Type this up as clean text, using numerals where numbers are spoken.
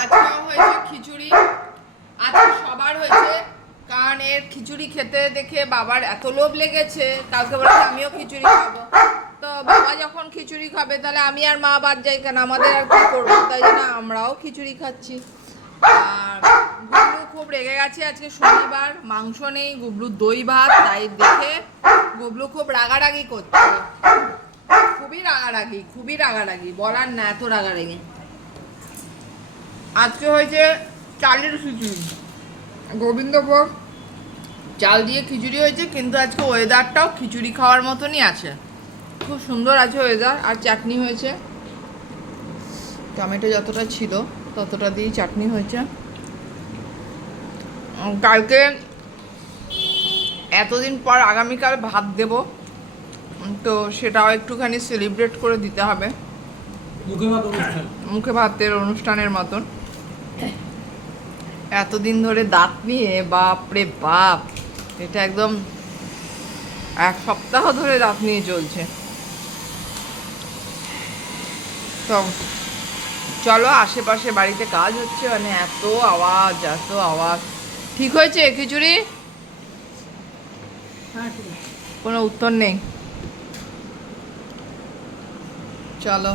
আজকেও হয়েছে খিচুড়ি, আজকে সবার হয়েছে, কারণ এর খিচুড়ি খেতে দেখে বাবার এত লোভ লেগেছে, কালকে বলেছে আমিও খিচুড়ি খাবো। তো বাবা যখন খিচুড়ি খাবে তাহলে আমি আর মা বাদ যাই কেন, আমাদের আর কি করবো, তাই জন্য আমরাও খিচুড়ি খাচ্ছি। আর গুবলু খুব রেগে গেছে, আজকে শনিবার, মাংস নেই, গুবলুর দই ভাত, তাই দেখে গুবলু খুব রাগারাগি করছে, খুবই রাগারাগি বলার না, এত রাগারাগি। আজকে হয়েছে চালের খিচুড়ি, গোবিন্দভোগ চাল দিয়ে খিচুড়ি হয়েছে, কিন্তু আজকে ওয়েদারটাও খিচুড়ি খাওয়ার মতনই আছে, খুব সুন্দর আছে ওয়েদার। আর চাটনি হয়েছে, টমেটো যতটা ছিল ততটা দিয়েই চাটনি হয়েছে। কালকে এতদিন পর আগামীকাল ভাত দেব, তো সেটাও একটুখানি সেলিব্রেট করে দিতে হবে, মুখে ভাতের অনুষ্ঠানের মতন। এতদিন ধরে দাঁত নিয়ে, বাপরে বাপ, এটা একদম 1 সপ্তাহ ধরে দাঁত নিয়ে চলছে। তো চলো, আশেপাশে বাড়িতে কাজ হচ্ছে, মানে এত আওয়াজ। ঠিক হয়েছে খিচুড়ি? কোনো উত্তর নেই। চলো।